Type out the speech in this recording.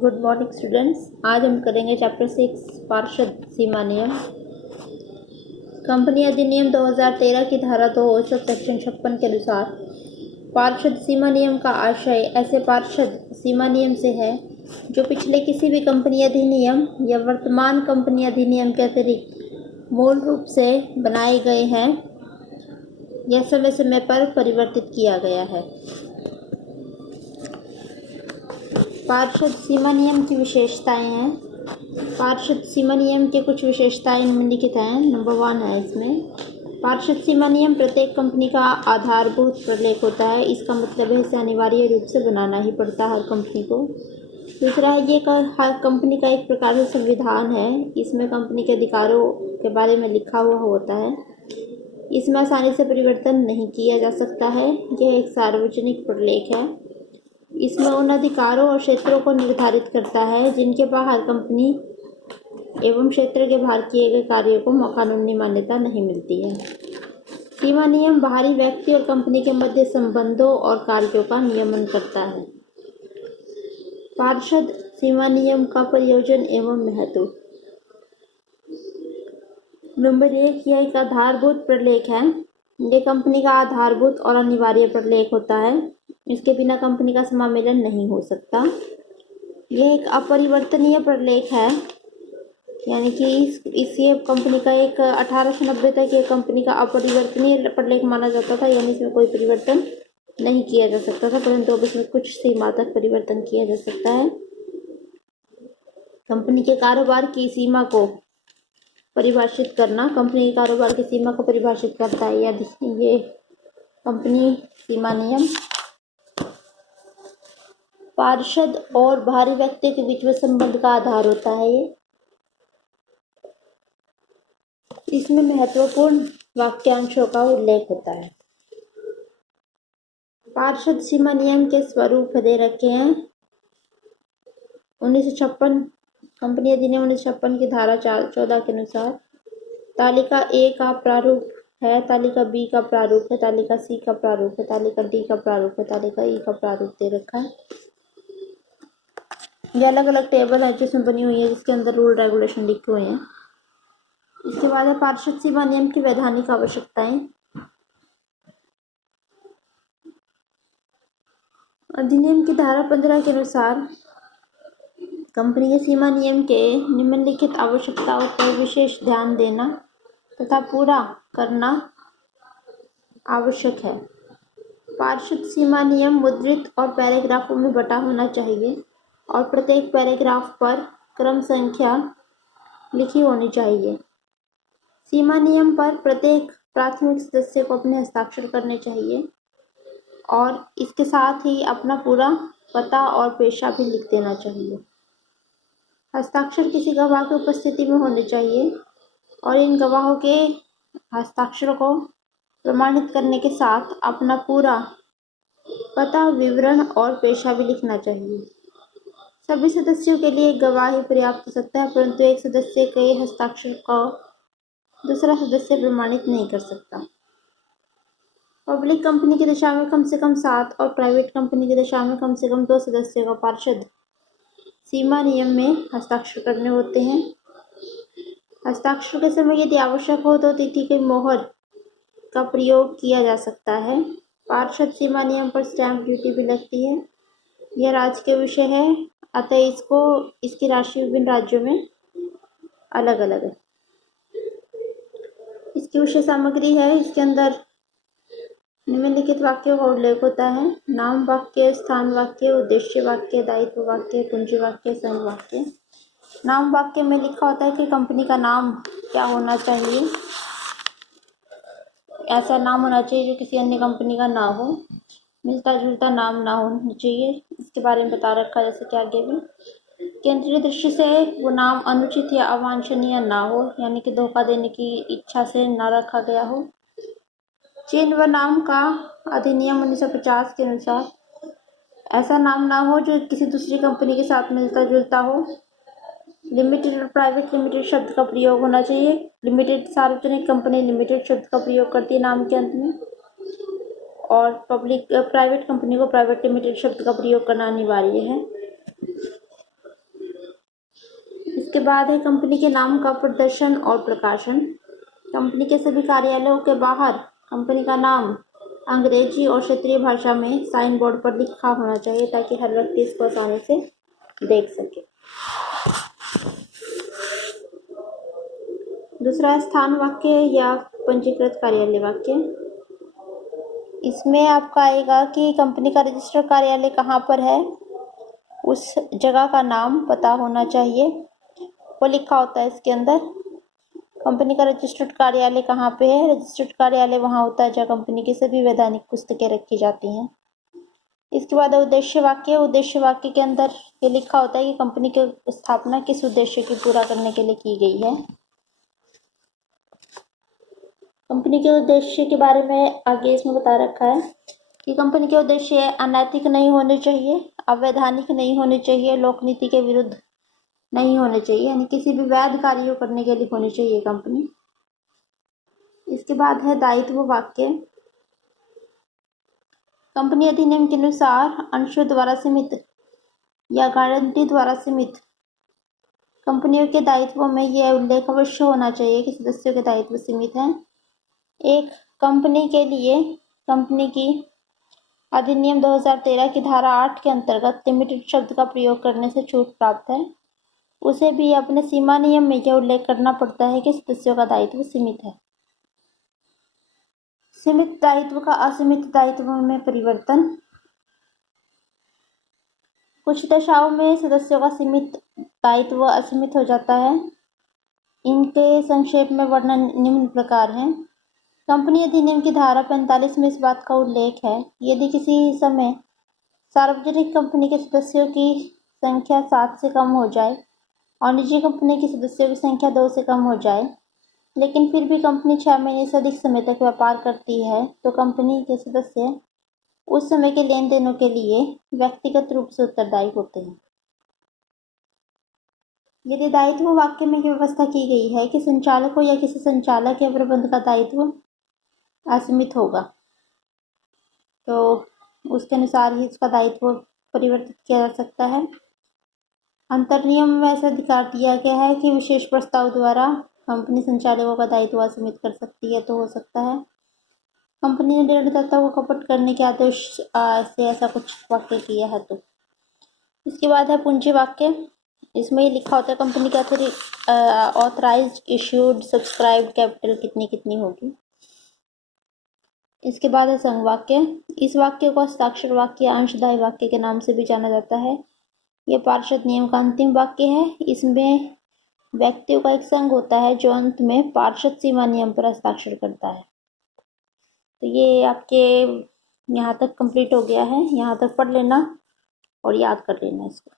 Good morning students. आज हम करेंगे चैप्टर 6 पार्षद सीमा नियम। कंपनी अधिनियम 2013 की धारा 2 सब सेक्शन 56 के अनुसार पार्षद सीमा नियम का आशय ऐसे पार्षद सीमा नियम से है जो पिछले किसी भी कंपनी अधिनियम या वर्तमान कंपनी अधिनियम के अतिरिक्त मूल रूप से बनाए गए हैं या समय समय पर परिवर्तित किया गया है। पार्षद सीमा नियम की विशेषताएं हैं। पार्षद सीमा नियम के कुछ विशेषताएं निम्नलिखित हैं। नंबर 1 है इसमें पार्षद सीमा नियम प्रत्येक कंपनी का आधारभूत प्रलेख होता है। इसका मतलब है इसे अनिवार्य रूप से बनाना ही पड़ता है हर कंपनी को। दूसरा है ये हर कंपनी का एक प्रकार से संविधान है। इसमें कंपनी के अधिकारों के बारे में लिखा हुआ होता है। इसमें आसानी से परिवर्तन नहीं किया जा सकता है। यह एक सार्वजनिक प्रलेख है। इसमें उन अधिकारों और क्षेत्रों को निर्धारित करता है जिनके बाहर कंपनी एवं क्षेत्र के बाहर किए गए कार्यों को कानूनी मान्यता नहीं मिलती है। सीमा नियम बाहरी व्यक्ति और कंपनी के मध्य संबंधों और कार्यों का नियमन करता है। पार्षद सीमा नियम का प्रयोजन एवं महत्व। नंबर 1, यह एक आधारभूत प्रलेख है। यह कंपनी का आधारभूत और अनिवार्य प्रलेख होता है। इसके बिना कंपनी का समामेलन नहीं हो सकता। यह एक अपरिवर्तनीय प्रलेख है, यानी कि इसे कंपनी का एक 1890 तक ये कंपनी का अपरिवर्तनीय प्रलेख माना जाता था, यानी इसमें कोई परिवर्तन नहीं किया जा सकता था, परंतु अब इसमें कुछ सीमा तक परिवर्तन किया जा सकता है। कंपनी के कारोबार की सीमा को परिभाषित करना, कंपनी के कारोबार की सीमा को परिभाषित करता है ये कंपनी सीमा नियम। पार्षद और बाहरी व्यक्ति के बीच में संबंध का आधार होता है ये। इसमें महत्वपूर्ण वाक्यांशों का उल्लेख होता है। पार्षद सीमा नियम के स्वरूप दे रखे हैं। 1956 कंपनी अधिनियम 1956 की धारा 14 के अनुसार तालिका ए का प्रारूप है, तालिका बी का प्रारूप है, तालिका सी का प्रारूप है, तालिका डी का प्रारूप है, तालिका ई का प्रारूप दे रखा है। ये अलग अलग टेबल है जिसमें बनी हुई है, जिसके अंदर रूल रेगुलेशन लिखे हुए हैं। इसके बाद है पार्षद सीमा नियम की वैधानिक आवश्यकताएं। अधिनियम की धारा 15 के अनुसार कंपनी के सीमा नियम के निम्नलिखित आवश्यकताओं पर विशेष ध्यान देना तथा पूरा करना आवश्यक है। पार्षद सीमा नियम मुद्रित और पैराग्राफों में बटा होना चाहिए और प्रत्येक पैराग्राफ पर क्रम संख्या लिखी होनी चाहिए। सीमा नियम पर प्रत्येक प्राथमिक सदस्य को अपने हस्ताक्षर करने चाहिए और इसके साथ ही अपना पूरा पता और पेशा भी लिख देना चाहिए। हस्ताक्षर किसी गवाह की उपस्थिति में होने चाहिए और इन गवाहों के हस्ताक्षर को प्रमाणित करने के साथ अपना पूरा पता, विवरण और पेशा भी लिखना चाहिए। सभी सदस्यों के लिए गवाह ही पर्याप्त हो सकता है, परंतु एक सदस्य के हस्ताक्षर को दूसरा सदस्य प्रमाणित नहीं कर सकता। पब्लिक कंपनी की दशा में कम से कम 7 और प्राइवेट कंपनी की दशा में कम से कम 2 सदस्यों का पार्षद सीमा नियम में हस्ताक्षर करने होते हैं। हस्ताक्षर के समय यदि आवश्यक हो तो तिथि की मोहर का प्रयोग किया जा सकता है। पार्षद सीमा नियम पर स्टैंप ड्यूटी भी लगती है। यह राज्य के विषय है, अतः इसकी राशि विभिन्न राज्यों में अलग अलग है। इसकी विषय सामग्री है, इसके अंदर निम्नलिखित वाक्यों का उल्लेख होता है। नाम वाक्य, स्थान वाक्य, उद्देश्य वाक्य, दायित्व वाक्य, कुंजी वाक्य, संघ वाक्य। नाम वाक्य में लिखा होता है कि कंपनी का नाम क्या होना चाहिए। ऐसा नाम होना चाहिए जो किसी अन्य कंपनी का ना हो, मिलता जुलता नाम ना होना चाहिए। इसके बारे में बता रखा जैसे कि आगे भी। केंद्रीय दृष्टि से वो नाम अनुचित या अवांछनीय ना हो, यानी कि धोखा देने की इच्छा से ना रखा गया हो। चिन्ह व नाम का अधिनियम 1950 के अनुसार ऐसा नाम ना हो जो किसी दूसरी कंपनी के साथ मिलता जुलता हो। लिमिटेड और प्राइवेट लिमिटेड शब्द का प्रयोग होना चाहिए। लिमिटेड सार्वजनिक कंपनी लिमिटेड शब्द का प्रयोग करती है नाम के अंत में, और प्राइवेट कंपनी को प्राइवेट लिमिटेड शब्द का प्रयोग करना अनिवार्य है। इसके बाद है कंपनी के नाम का प्रदर्शन और प्रकाशन। कंपनी के सभी कार्यालयों के बाहर कंपनी का नाम अंग्रेजी और क्षेत्रीय भाषा में साइन बोर्ड पर लिखा होना चाहिए ताकि हर व्यक्ति इसको आसानी से देख सके। दूसरा स्थान वाक्य या पंजीकृत कार्यालय वाक्य। इसमें आपका आएगा कि कंपनी का रजिस्टर्ड कार्यालय कहाँ पर है, उस जगह का नाम पता होना चाहिए, वो लिखा होता है इसके अंदर। कंपनी का रजिस्टर्ड कार्यालय कहाँ पे है, रजिस्टर्ड कार्यालय वहाँ होता है जहाँ कंपनी की सभी वैधानिक पुस्तकें रखी जाती हैं। इसके बाद उद्देश्य वाक्य। उद्देश्य वाक्य के अंदर ये लिखा होता है कि कंपनी की स्थापना किस उद्देश्य की पूरा करने के लिए की गई है। कंपनी के उद्देश्य के बारे में आगे इसमें बता रखा है कि कंपनी के उद्देश्य अनैतिक नहीं होने चाहिए, अवैधानिक नहीं होने चाहिए, लोक नीति के विरुद्ध नहीं होने चाहिए, यानी किसी भी वैध कार्यों करने के लिए होनी चाहिए कंपनी। इसके बाद है दायित्व वाक्य। कंपनी अधिनियम के अनुसार अंशों द्वारा सीमित या गारंटी द्वारा सीमित कंपनियों के दायित्वों में यह उल्लेख अवश्य होना चाहिए कि सदस्यों के दायित्व सीमित हैं। एक कंपनी के लिए कंपनी की अधिनियम 2013 की धारा 8 के अंतर्गत लिमिटेड शब्द का प्रयोग करने से छूट प्राप्त है। उसे भी अपने सीमा नियम में यह उल्लेख करना पड़ता है कि सदस्यों का दायित्व सीमित है। सीमित दायित्व का असीमित दायित्व में परिवर्तन। कुछ दशाओं में सदस्यों का सीमित दायित्व असीमित हो जाता है। इनके संक्षेप में वर्णन निम्न प्रकार है। कंपनी अधिनियम की धारा 45 में इस बात का उल्लेख है, यदि किसी समय सार्वजनिक कंपनी के सदस्यों की संख्या 7 से कम हो जाए और निजी कंपनी के सदस्यों की संख्या 2 से कम हो जाए, लेकिन फिर भी कंपनी 6 महीने से अधिक समय तक व्यापार करती है, तो कंपनी के सदस्य उस समय के लेन देनों के लिए व्यक्तिगत रूप से उत्तरदायी होते हैं। यदि दायित्व वाक्य में व्यवस्था की गई है कि संचालकों या किसी संचालक या प्रबंध का दायित्व असीमित होगा, तो उसके अनुसार ही इसका दायित्व परिवर्तित किया जा सकता है। अंतर्नियम में ऐसा अधिकार दिया गया है कि विशेष प्रस्ताव द्वारा कंपनी संचालकों का दायित्व असीमित कर सकती है, तो हो सकता है। कंपनी ने ऋणदाता को कपट करने के आदेश से ऐसा कुछ वाक्य किया है तो। इसके बाद है पूंजी वाक्य। इसमें ये लिखा होता है कंपनी का ऑथराइज्ड इश्यूड सब्सक्राइब्ड कैपिटल कितनी कितनी होगी। इसके बाद है संघ वाक्य। इस वाक्य को हस्ताक्षर वाक्य या अंशदायी वाक्य के नाम से भी जाना जाता है। यह पार्षद नियम का अंतिम वाक्य है। इसमें व्यक्तियों का एक संघ होता है जो अंत में पार्षद सीमा नियम पर हस्ताक्षर करता है। तो ये आपके यहाँ तक कंप्लीट हो गया है। यहाँ तक पढ़ लेना और याद कर लेना इसको।